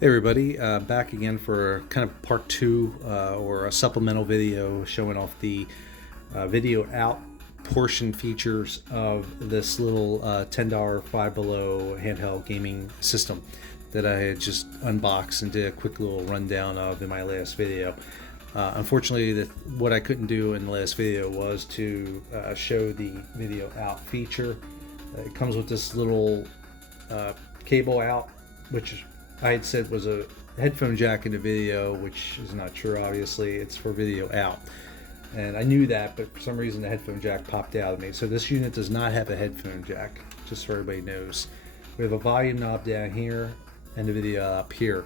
Hey everybody, back again for kind of part two or a supplemental video showing off the video out portion features of this little $10 Five Below handheld gaming system that I had just unboxed and did a quick little rundown of in my last video. Unfortunately, what I couldn't do in the last video was to show the video out feature. It comes with this little cable out, which I had said was a headphone jack in the video, which is not true, obviously. It's for video out. And I knew that, but for some reason the headphone jack popped out of me. So this unit does not have a headphone jack, just so everybody knows. We have a volume knob down here and the video up here.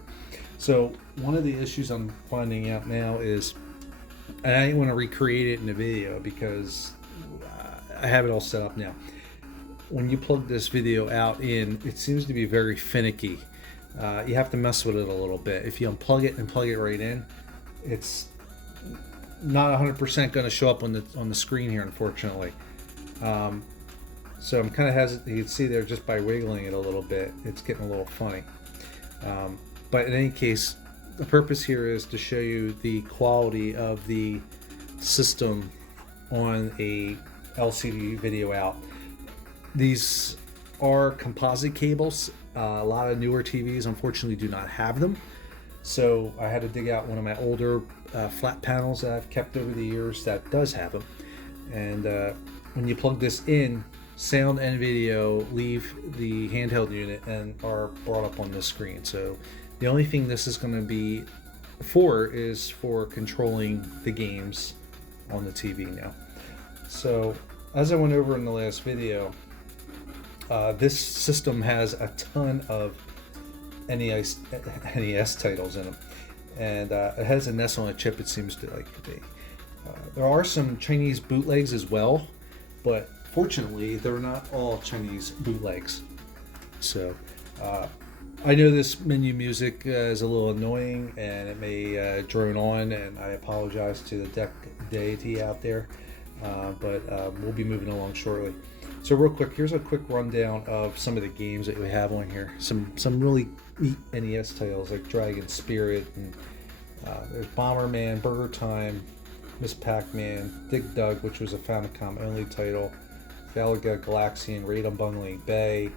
So one of the issues I'm finding out now is I didn't want to recreate it in the video because I have it all set up now. When you plug this video out in, it seems to be very finicky. You have to mess with it a little bit. If you unplug it and plug it right in, it's not 100% going to show up on the screen here, unfortunately. So I'm kind of hesitant. You can see there just by wiggling it a little bit, it's getting a little funny. But in any case, the purpose here is to show you the quality of the system on a LCD video out. These are composite cables. A lot of newer TVs unfortunately do not have them, so I had to dig out one of my older flat panels that I've kept over the years that does have them. And when you plug this in, sound and video leave the handheld unit and are brought up on the screen. So the only thing this is going to be for is for controlling the games on the TV now. So as I went over in the last video, this system has a ton of NES titles in them, and it has a NES on a chip, it seems to like to be. There are some Chinese bootlegs as well, but fortunately they're not all Chinese bootlegs. So I know this menu music is a little annoying and it may drone on, and I apologize to the deck deity out there, but we'll be moving along shortly. So real quick, here's a quick rundown of some of the games that we have on here. Some really neat NES titles like Dragon Spirit, and there's Bomberman, Burger Time, Miss Pac-Man, Dig Dug, which was a Famicom only title, Galaga Galaxian, Raid on Bungling Bay,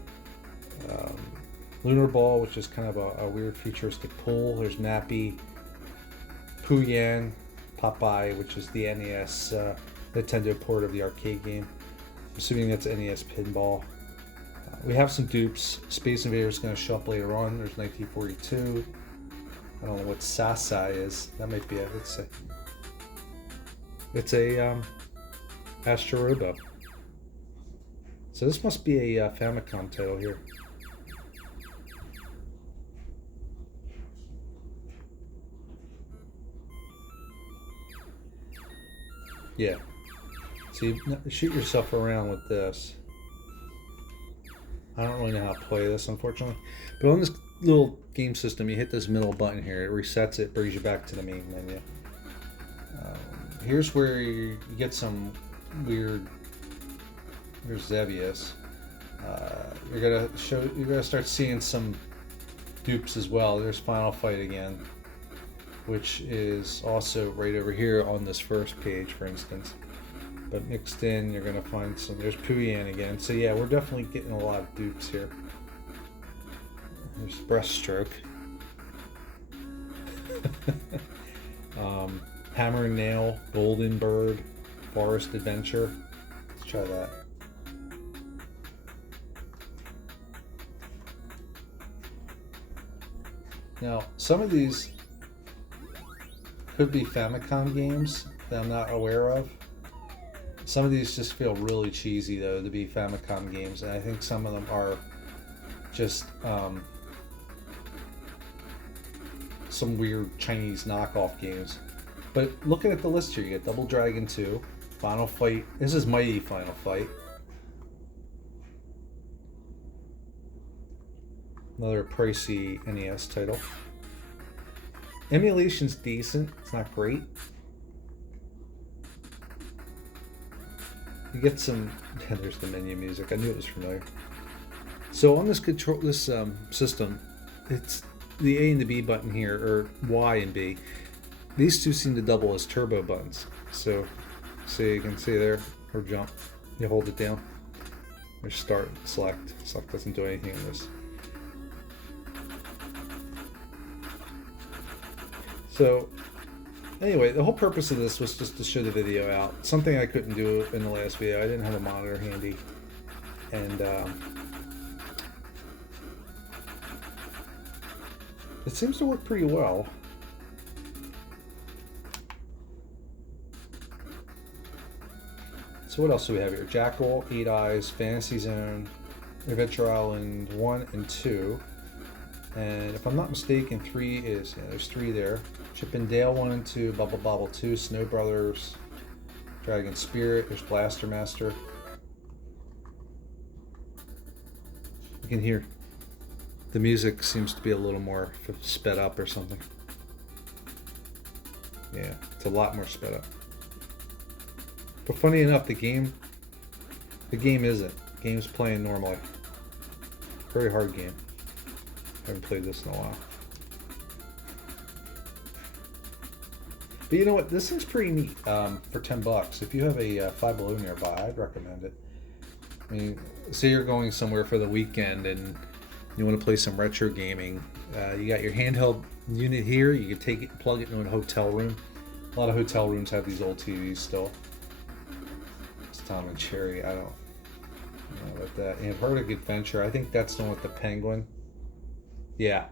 Lunar Ball, which is kind of a weird futuristic pool. There's Mappy, Poo Yan, Popeye, which is the NES Nintendo port of the arcade game. Assuming that's NES Pinball. We have some dupes. Space Invader is going to show up later on. There's 1942. I don't know what Sasa is. That might be it. It's a Astro Robo. So this must be a Famicom title here. Yeah. So you shoot yourself around with this. I don't really know how to play this, unfortunately. But on this little game system, you hit this middle button here. It resets it, brings you back to the main menu. Here's where you get some weird. Here's Xevious. You're gonna start seeing some dupes as well. There's Final Fight again, which is also right over here on this first page, for instance. But mixed in, you're going to find some. There's Puyan again. So yeah, we're definitely getting a lot of dupes here. There's Breaststroke. Hammer and Nail, Golden Bird, Forest Adventure. Let's try that. Now, some of these could be Famicom games that I'm not aware of. Some of these just feel really cheesy, though, to be Famicom games, and I think some of them are just some weird Chinese knockoff games. But looking at the list here, you get Double Dragon 2, Final Fight. This is Mighty Final Fight. Another pricey NES title. Emulation's decent. It's not great. You get some. Yeah, there's the menu music. I knew it was familiar. So on this system, it's the A and the B button here, or Y and B, these two seem to double as turbo buttons. So, see, you can see there, or jump. You hold it down, or start, select. Select doesn't do anything in this. So, anyway, the whole purpose of this was just to show the video out. Something I couldn't do in the last video. I didn't have a monitor handy, and it seems to work pretty well. So what else do we have here? Jackal, 8 Eyes, Fantasy Zone, Adventure Island 1 and 2. And if I'm not mistaken, 3 is, yeah, there's 3 there. Chip and Dale 1 and 2, Bubble Bobble 2, Snow Brothers, Dragon Spirit, there's Blaster Master. You can hear the music seems to be a little more sped up or something. Yeah, it's a lot more sped up. But funny enough, the game isn't. The game's playing normally. Very hard game. I haven't played this in a while. But you know what? This thing's pretty neat for $10. If you have a Five Below nearby, I'd recommend it. I mean, say you're going somewhere for the weekend and you want to play some retro gaming. You got your handheld unit here. You can take it and plug it into a hotel room. A lot of hotel rooms have these old TVs still. It's Tom and Jerry. I don't know about that. And Arctic Adventure. I think that's the one with the penguin. Yeah.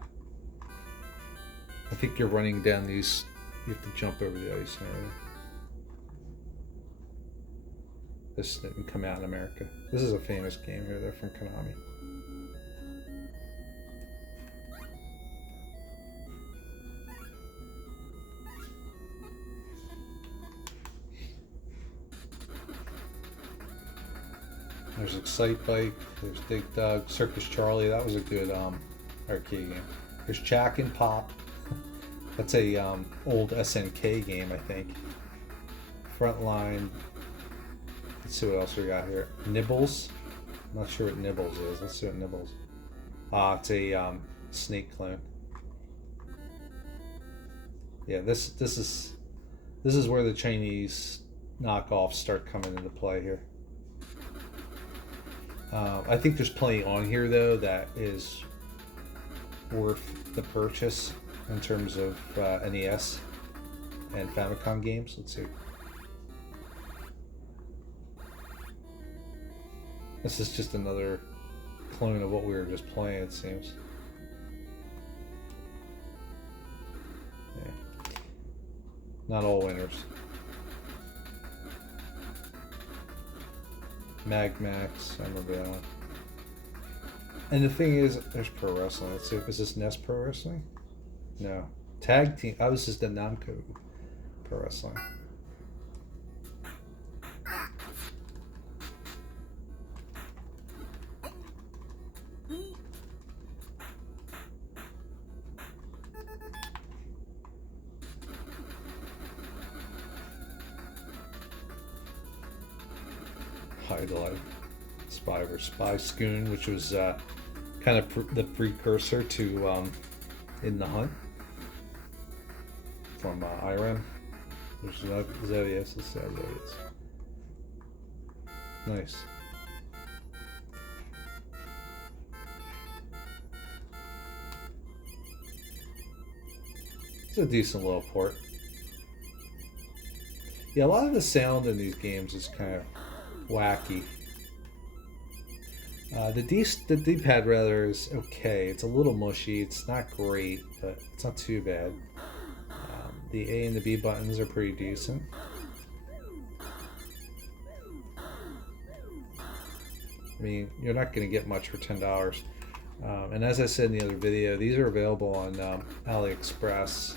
I think you're running down these. You have to jump over the ice and everything. This didn't come out in America. This is a famous game here. They're from Konami. There's Excite Bike. There's Dig Dug. Circus Charlie. That was a good arcade game. There's Jack and Pop. That's a old SNK game, I think. Frontline. Let's see what else we got here. Nibbles. I'm not sure what Nibbles is. Let's see what Nibbles. It's a snake clone. Yeah, this is where the Chinese knockoffs start coming into play here. I think there's plenty on here though that is worth the purchase in terms of NES and Famicom games. Let's see. This is just another clone of what we were just playing, it seems. Yeah. Not all winners. Magmax, I remember that one. And the thing is, there's pro wrestling. Let's see, is this NES Pro Wrestling? No. Tag Team. Oh, this is the Namco Pro Wrestling. Highlight. Spy vs. Spy Scoon, which was kind of the precursor to In the Hunt from IRAM. There's Zodius. Let's see how Zodius. Nice. It's a decent little port. Yeah, a lot of the sound in these games is kind of wacky. The D-pad rather is okay. It's a little mushy. It's not great, but it's not too bad. The A and the B buttons are pretty decent. I mean, you're not going to get much for $10. And as I said in the other video, these are available on AliExpress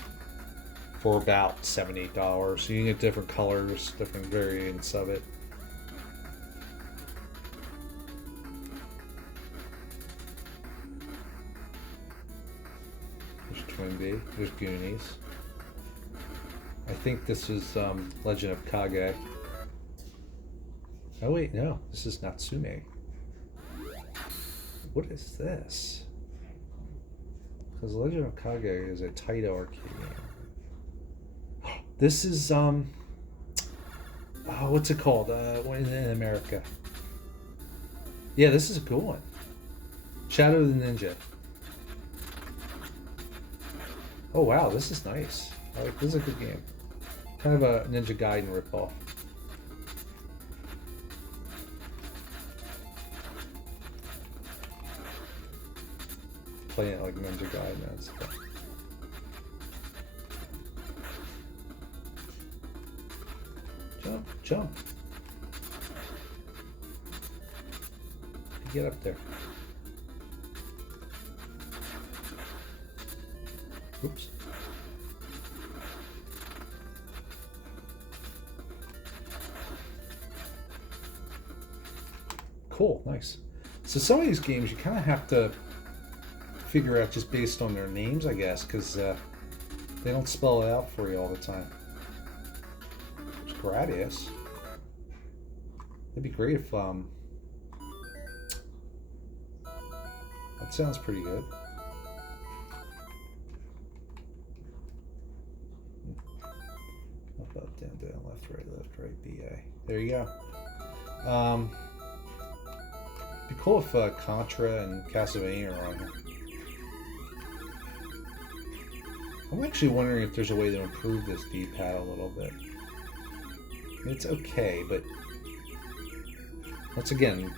for about $7, $8. So you can get different colors, different variants of it. Twin B. There's Goonies. I think this is Legend of Kage. Oh wait, no. This is Natsume. What is this? Because Legend of Kage is a Taito arcade game. This is what's it called? In America. Yeah, this is a cool one. Shadow of the Ninja. Oh wow, this is nice. This is a good game. Kind of a Ninja Gaiden ripoff. Playing it like Ninja Gaiden and stuff. Jump, jump. Get up there. Oops. Cool, nice. So some of these games you kind of have to figure out just based on their names, I guess, because they don't spell it out for you all the time. It's Gradius. It'd be great if that sounds pretty good. Up, down, down, left, right, BA. There you go. Be cool if Contra and Castlevania are on here. I'm actually wondering if there's a way to improve this D-pad a little bit. It's okay, but once again,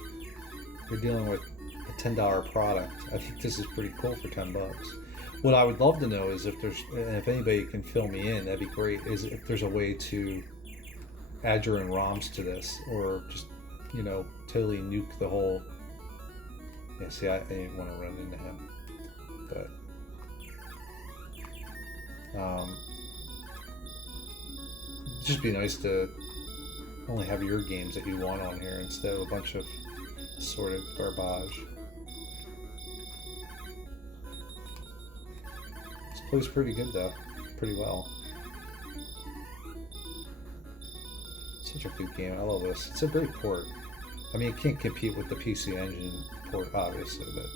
we're dealing with a $10 product. I think this is pretty cool for $10. What I would love to know is if there's, and if anybody can fill me in, that'd be great, is if there's a way to add your own ROMs to this, or just, you know, totally nuke the whole. Yeah, see, I didn't want to run into him, but it'd just be nice to only have your games that you want on here instead of a bunch of assorted garbage. This plays pretty good though, pretty well. Such a good game, I love this. It's a great port. I mean, it can't compete with the PC Engine port, obviously, but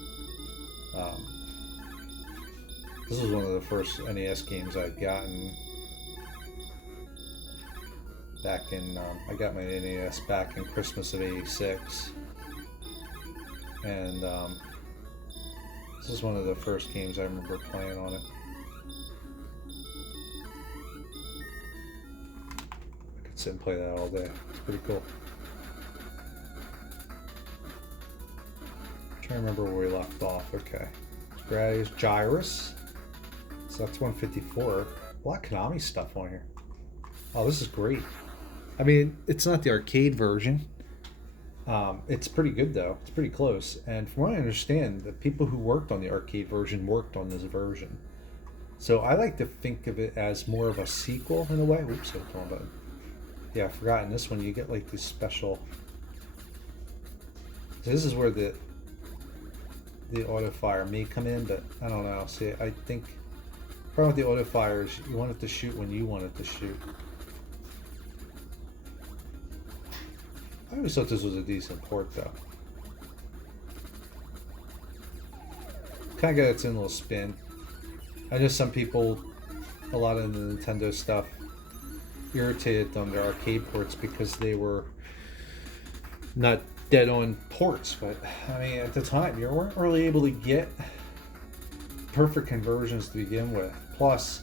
this was one of the first NES games I'd gotten back in, I got my NES back in Christmas of '86, and this is one of the first games I remember playing on it. I could sit and play that all day. It's pretty cool. I'm trying to remember where we left off. Okay. Gradius, Gyrus. So that's 154. A lot of Konami stuff on here. Oh, this is great. I mean, it's not the arcade version. It's pretty good though. It's pretty close. And from what I understand, the people who worked on the arcade version worked on this version. So I like to think of it as more of a sequel in a way. Oops, I hit the wrong button. Yeah, I forgot. In this one, you get like this special. So this is where the auto fire may come in, but I don't know. See, I think the problem with the auto fire is you want it to shoot when you want it to shoot. I always thought this was a decent port though. Kind of got its own little spin. I know some people, a lot of the Nintendo stuff, irritated on their arcade ports because they were not dead on ports, but I mean at the time you weren't really able to get perfect conversions to begin with. Plus,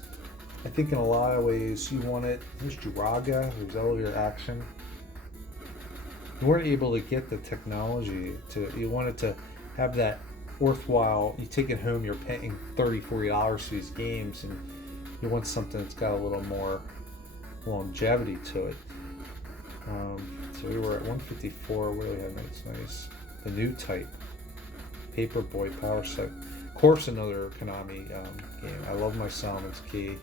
I think in a lot of ways you wanted, there's Jiraga, there's Elevator Action. You weren't able to get the technology to, you wanted to have that worthwhile, you take it home, you're paying $30-40 for these games, and you want something that's got a little more longevity to it. So we were at 154. What do we have? Nice. The new type, Paperboy Power Set. Of course, another Konami game. I love my Solomon's Key,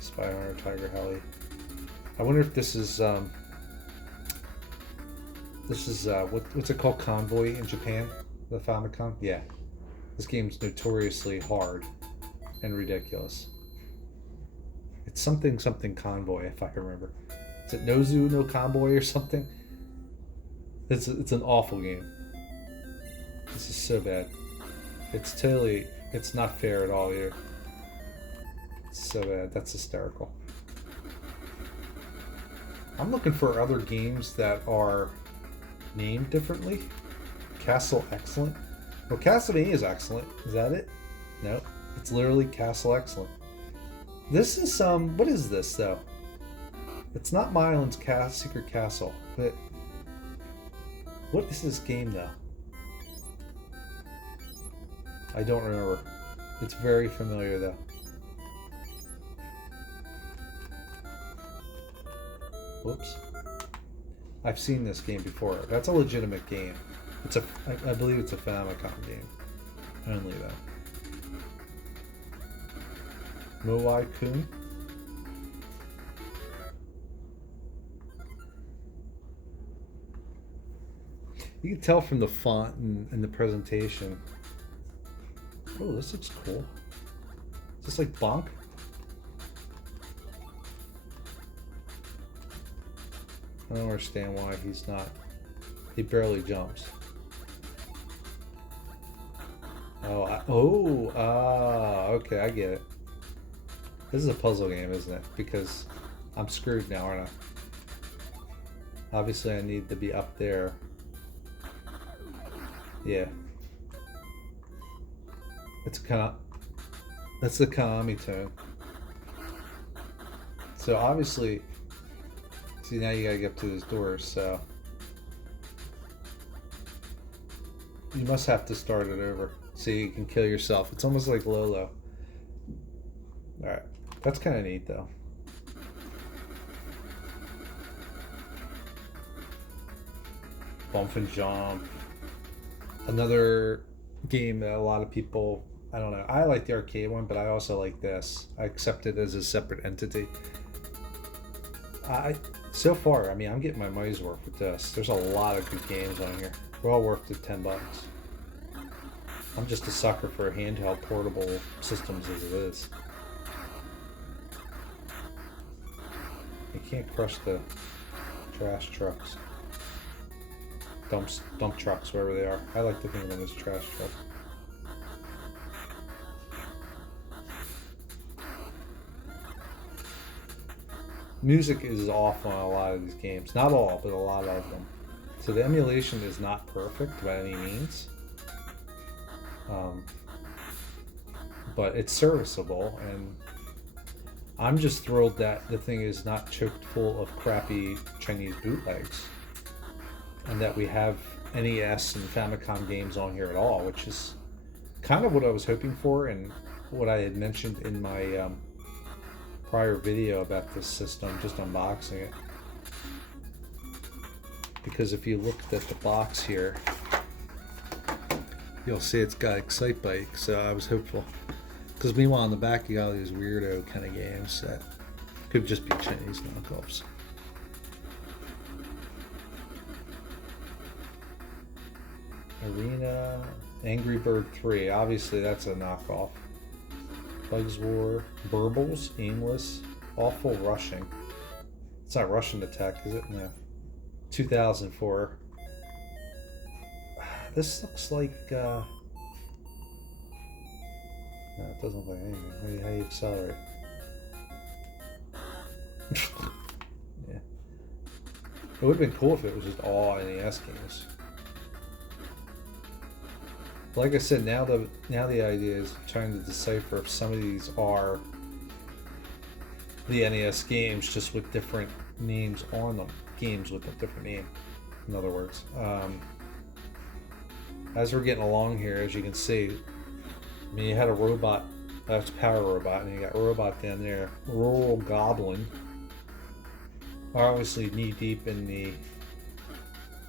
Spy Hunter, Tiger Heli. I wonder if this is what's it called? Convoy in Japan, the Famicom. Yeah, this game's notoriously hard and ridiculous. It's something Convoy, if I can remember. Is it Nozu no Convoy or something? It's an awful game. This is so bad. It's totally It's not fair at all here. It's so bad. That's hysterical. I'm looking for other games that are named differently. Castle Excellent. Well, Castlevania is excellent. Is that it? No. It's literally Castle Excellent. This is what is this though? It's not Mylan's Secret Castle, but what is this game though? I don't remember. It's very familiar though. Whoops. I've seen this game before. That's a legitimate game. I believe it's a Famicom game. Only though. Moai Kun. You can tell from the font and the presentation. Oh, this looks cool. Is this like Bonk? I don't understand why he's not. He barely jumps. Okay, I get it. This is a puzzle game, isn't it? Because I'm screwed now, aren't I? Obviously, I need to be up there. Yeah. That's the Konami tone. So obviously, see now you gotta get up to those doors. So you must have to start it over so you can kill yourself. It's almost like Lolo. All right, that's kind of neat though. Bump and Jump. Another game that a lot of people, I don't know. I like the arcade one, but I also like this. I accept it as a separate entity. So far, I mean, I'm getting my money's worth with this. There's a lot of good games on here. They're all worth the $10. I'm just a sucker for handheld portable systems as it is. You can't crush the trash trucks. Dump trucks, wherever they are. I like to think of them as trash trucks. Music is off on a lot of these games. Not all, but a lot of them. So the emulation is not perfect by any means. But it's serviceable, and I'm just thrilled that the thing is not choked full of crappy Chinese bootlegs, and that we have NES and Famicom games on here at all, which is kind of what I was hoping for and what I had mentioned in my prior video about this system, just unboxing it. Because if you looked at the box here, you'll see it's got Excitebike, so I was hopeful. Because meanwhile on the back you got all these weirdo kind of games that could just be Chinese knockoffs. Arena, Angry Bird 3, obviously that's a knockoff. Bugs War, Burbles, Aimless, Awful Rushing. It's not Russian Attack, is it? No. 2004. This looks like, no, it doesn't look like anything. How do you accelerate? Yeah. It would have been cool if it was just all NES games. Like I said, now the idea is trying to decipher if some of these are the NES games just with different names on them. Games with a different name, in other words. As we're getting along here, as you can see, I mean, you had a robot, that's Power Robot, and you got Robot down there. Rural Goblin. Obviously knee deep in the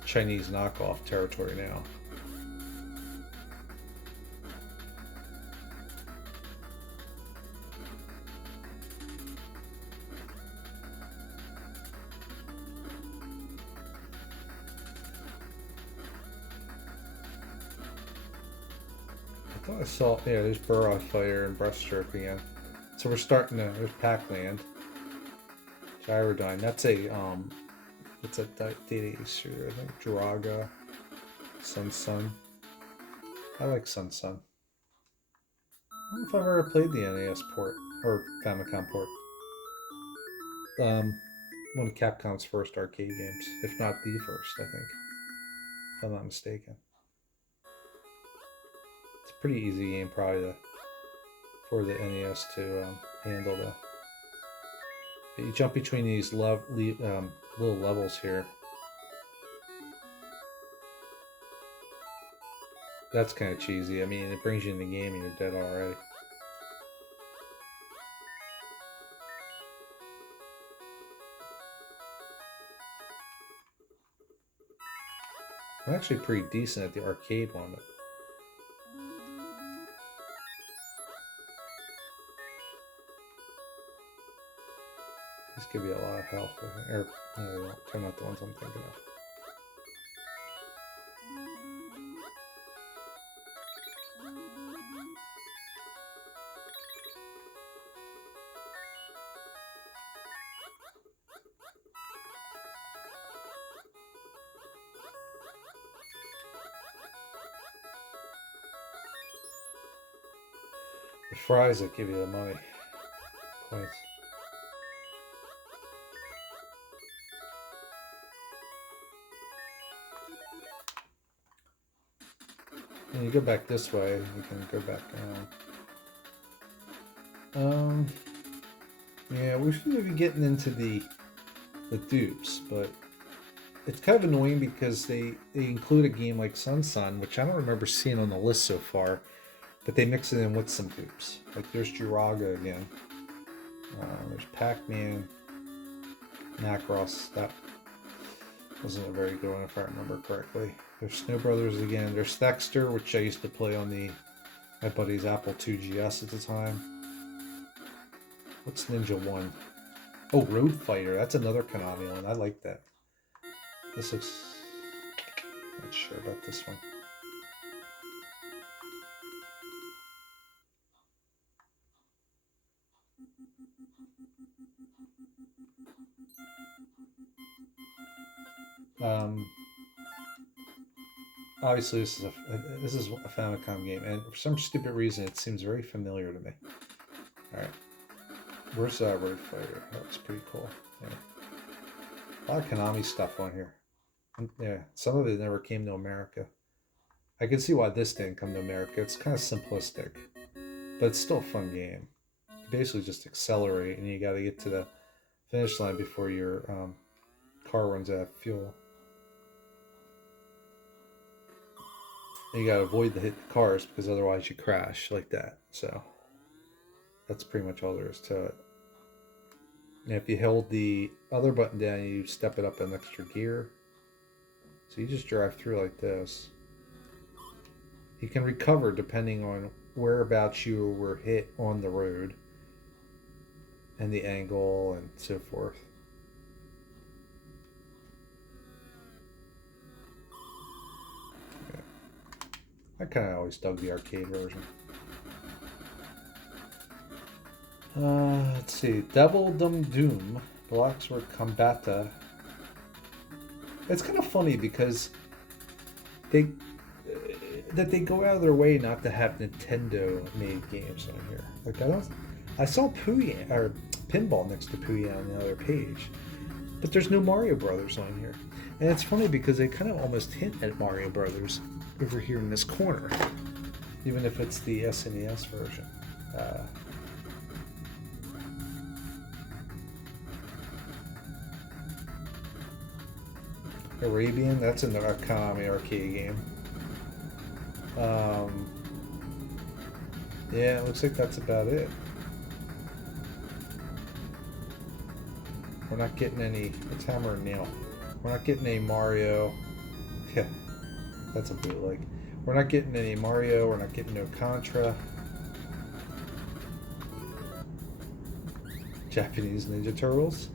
Chinese knockoff territory now. I thought I saw, yeah, there's Burrow Fire and Breaststroke again. So we're starting to, there's Pac-Land. Gyrodyne, that's a Data East shooter, I think. Draga, Sun. I like Sun. don't know if I've ever played the NES port or Famicom port. One of Capcom's first arcade games, if not the first, I think, if I'm not mistaken. It's a pretty easy game, probably for the NES to handle. You jump between these little levels here. That's kind of cheesy. I mean, it brings you in the game and you're dead already. I'm actually pretty decent at the arcade one. These give you a lot of health, I think. Or, no, they don't. They're not the ones I'm thinking of. The fries that give you the money. Points. And you go back this way, you can go back around. Yeah, we should be getting into the dupes, but it's kind of annoying because they include a game like Sun, which I don't remember seeing on the list so far, but they mix it in with some dupes. Like there's Jiraga again. There's Pac-Man, Macross. That wasn't a very good one if I remember correctly. There's Snow Brothers again. There's Thexter, which I used to play on my buddy's Apple II GS at the time. What's Ninja 1? Oh, Road Fighter. That's another Konami one. I like that. This looks... Not sure about this one. Obviously, this is a Famicom game, and for some stupid reason, it seems very familiar to me. All right, where's Road Fighter? That looks pretty cool. Yeah. A lot of Konami stuff on here. Yeah, some of it never came to America. I can see why this didn't come to America. It's kind of simplistic, but it's still a fun game. You basically just accelerate, and you got to get to the finish line before your car runs out of fuel. And you got to avoid the hit the cars because otherwise you crash like that. So that's pretty much all there is to it. And if you hold the other button down, you step it up an extra gear. So you just drive through like this. You can recover depending on whereabouts you were hit on the road and the angle and so forth. Yeah. I kind of always dug the arcade version. Let's see. Devil Dum Doom. Blocks were Combata. It's kind of funny because they go out of their way not to have Nintendo made games on here. Like I saw Puyo or Pinball next to Puyo on the other page, but there's no Mario Brothers on here. And it's funny because they kind of almost hint at Mario Brothers over here in this corner, even if it's the SNES version. Arabian, that's in the Konami arcade game. Yeah, it looks like that's about it. We're not getting any. It's Hammer and Nail. We're not getting any Mario. Yeah, that's a bootleg. We're not getting any Mario. We're not getting no Contra. Japanese Ninja Turtles.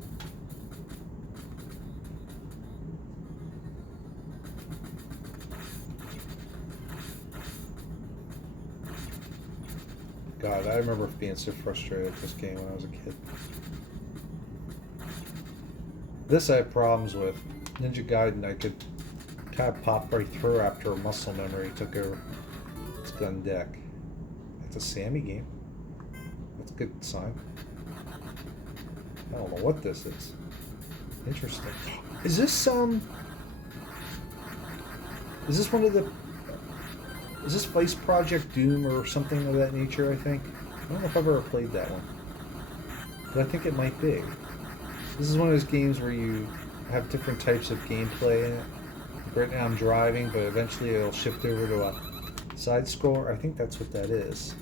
God, I remember being so frustrated with this game when I was a kid. This I had problems with. Ninja Gaiden, I could kind of pop right through after muscle memory took over its gun deck. It's a Sammy game. That's a good sign. I don't know what this is. Interesting. Is this Is this one of the? Is this Vice Project Doom or something of that nature? I think. I don't know if I've ever played that one, but I think it might be. This is one of those games where you have different types of gameplay in it. Right now I'm driving, but eventually it'll shift over to a side scroller. I think that's what that is.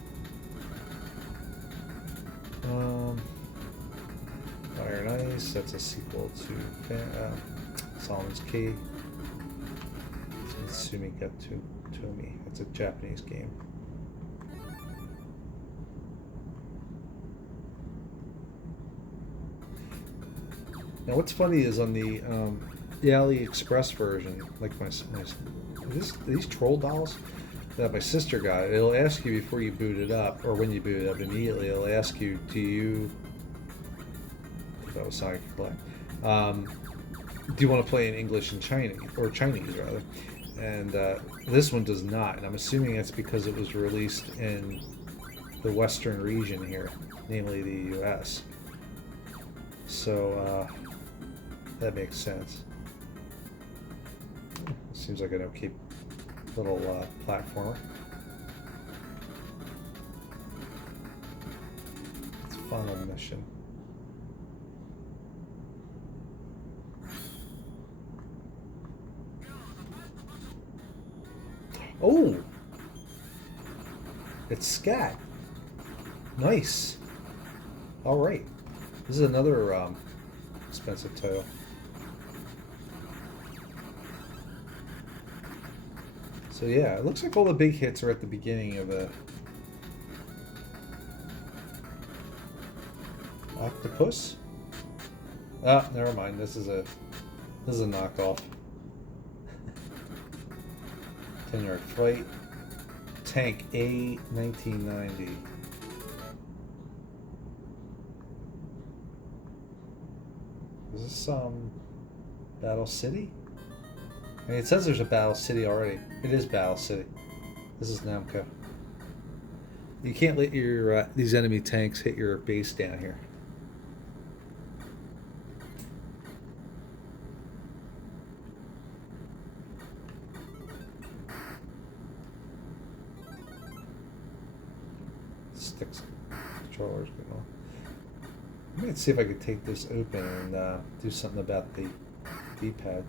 Iron Ice. That's a sequel to Solomon's Key. Tsumi got to me. It's a Japanese game. Now, what's funny is on the AliExpress version, like these troll dolls that my sister got, it'll ask you before you boot it up, or when you boot it up immediately, it'll ask you, do you want to play in English and Chinese, or Chinese rather? And this one does not, and I'm assuming it's because it was released in the Western region here, namely the U.S. So that makes sense. Seems like an okay little platformer. It's a fun on mission. Oh! It's Scat. Nice. Alright. This is another expensive title. So yeah, it looks like all the big hits are at the beginning of the Octopus. Ah, never mind. This is a knockoff. 10-yard fight. Tank A 1990. Is this Battle City? I mean, it says there's a Battle City already. It is Battle City. This is Namco. You can't let your these enemy tanks hit your base down here. Sticks controllers getting on. I'm gonna see if I could take this open and do something about the D-pad.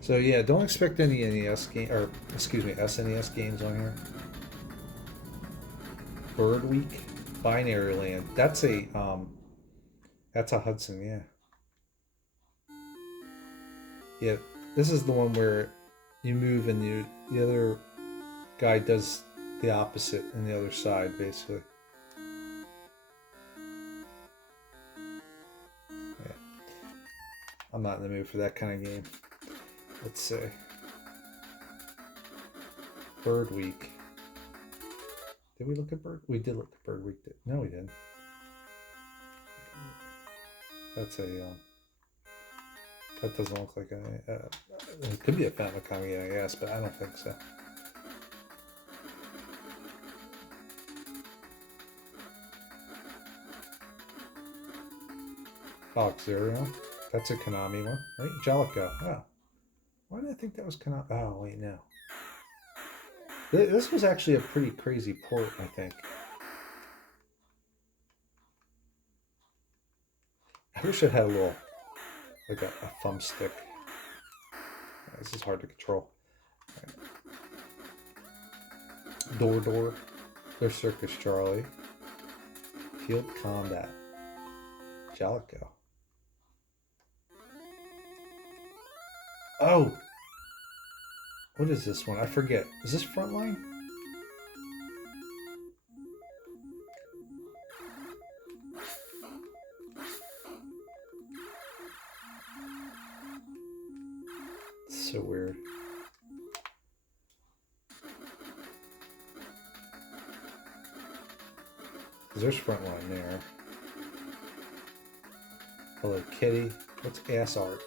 So yeah, don't expect any NES game, or excuse me, SNES games on here. Bird Week, Binary Land. That's a Hudson, yeah. Yeah, this is the one where you move and the other guy does the opposite in the other side, basically. Yeah. I'm not in the mood for that kind of game. Let's see. Bird Week. Did we look at Bird? We did look at Bird Week. No, we didn't. That's a that doesn't look like a. It could be a Famicom game, I guess, but I don't think so. Fox Zero. That's a Konami one, right? Jellico. Oh. Why did I think that was Konami? Oh, wait, no. This was actually a pretty crazy port, I think. I wish it had a little, like a thumbstick. This is hard to control. Right. Door. There's Circus Charlie. Field Combat. Jellico. Oh! What is this one? I forget. Is this Frontline? It's so weird. There's Frontline there. Hello Kitty. What's Ass Art?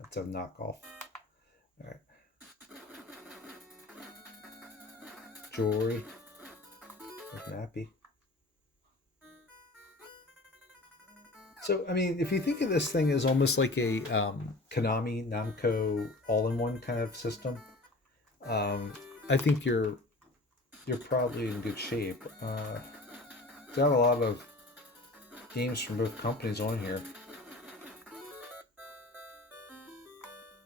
That's a knockoff. All right. jewelry. There's Nappy. So, I mean, if you think of this thing as almost like a Konami Namco all-in-one kind of system, I think you're probably in good shape. Got a lot of games from both companies on here.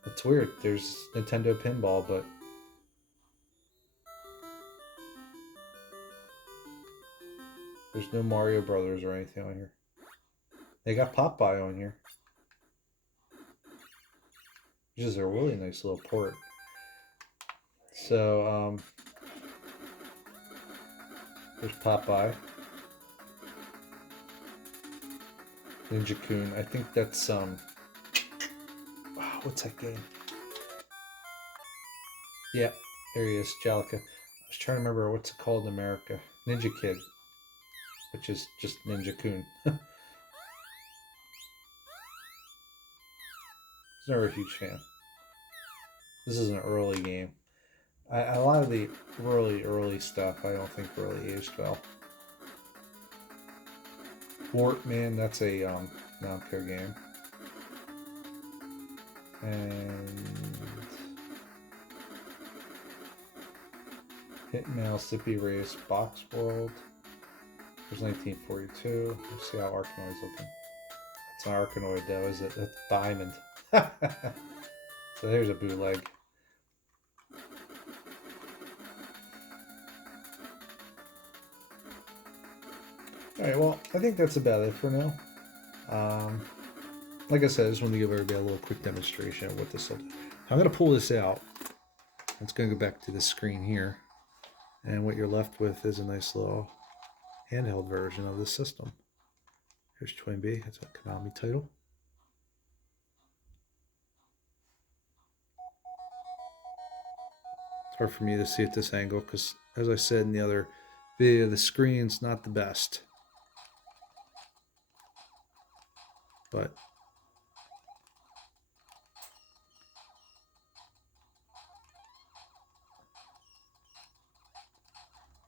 It's weird. There's Nintendo Pinball, but there's no Mario Brothers or anything on here. They got Popeye on here, which is a really nice little port. So, there's Popeye. Ninja Kun. I think that's, what's that game? Yeah, there he is, Jalika. I was trying to remember what's it called in America. Ninja Kid, which is just Ninja Kun. I was never a huge fan. This is an early game. A lot of the early stuff I don't think really aged well. Wartman, that's a Namco game. And Hitman Sippy Race Box World. There's 1942. Let's see how Arkanoid's looking. It's not Arkanoid though, is it? That's Diamond. So there's a bootleg. Alright, well, I think that's about it for now. Like I said, I just wanted to give everybody a little quick demonstration of what this will do. I'm going to pull this out. It's going to go back to the screen here. And what you're left with is a nice little handheld version of this system. Here's Twin B. That's a Konami title. It's hard for me to see at this angle because, as I said in the other video, the screen's not the best. But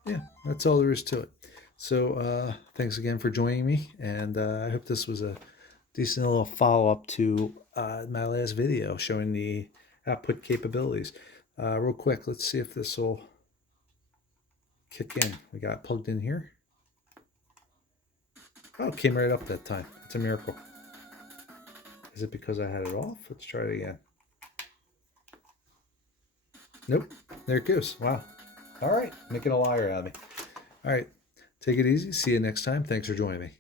yeah, that's all there is to it. So thanks again for joining me, and I hope this was a decent little follow-up to my last video showing the output capabilities. Real quick, let's see if this will kick in. We got it plugged in here. Oh, it came right up that time. It's a miracle. Is it because I had it off? Let's try it again. Nope. There it goes. Wow. All right. Making a liar out of me. All right. Take it easy. See you next time. Thanks for joining me.